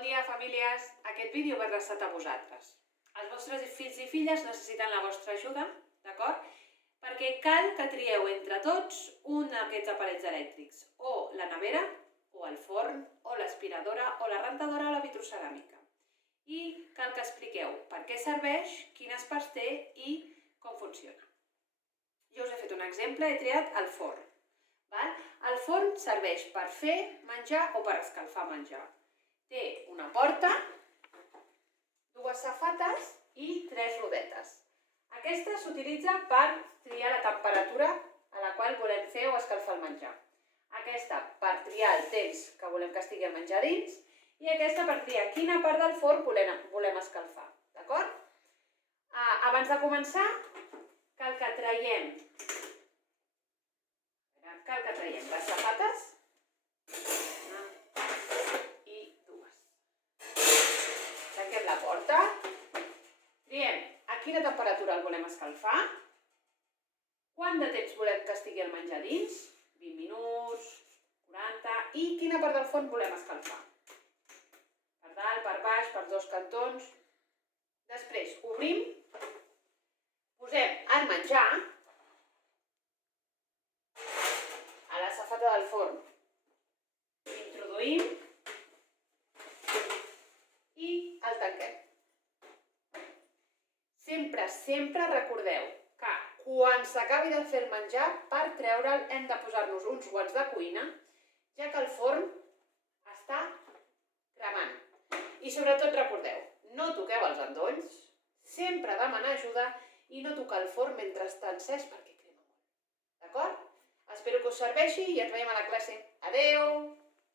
Bon dia, famílies! Aquest vídeo va adreçat a vosaltres. Els vostres fills i filles necessiten la vostra ajuda, d'acord? Perquè cal que trieu entre tots un d'aquests aparells elèctrics, o la nevera, o el forn, o l'aspiradora, o la rentadora o la vitroceràmica. I cal que expliqueu per què serveix, quines parts té i com funciona. Jo us he fet un exemple, he triat el forn. El forn serveix per fer menjar o per escalfar menjar. Té una porta, dues safates i 3 rodetes. Aquesta s'utilitza per triar la temperatura a la qual volem fer o escalfar el menjar. Aquesta per triar el temps que volem que estigui el menjar dins i aquesta per triar quina part del forn volem escalfar. D'acord? Abans de començar, cal que traiem les safates i dues. Tanquem la porta. Triem a quina temperatura el volem escalfar, quant de temps volem que estigui el menjar dins, 20 minuts, 40, i quina part del forn volem escalfar. Per dalt, per baix, per dos cantons. Després obrim, posem el menjar a la safata del forn, l'introduïm i el tanquem. Sempre recordeu que quan s'acabi de fer el menjar, per treure'l hem de posar-nos uns guants de cuina, ja que el forn està cremant. I sobretot recordeu, no toqueu els endolls, sempre demanar ajuda i no tocar el forn mentre està encès perquè crema molt. D'acord? Espero que us serveixi i ens veiem a la classe. Adeu!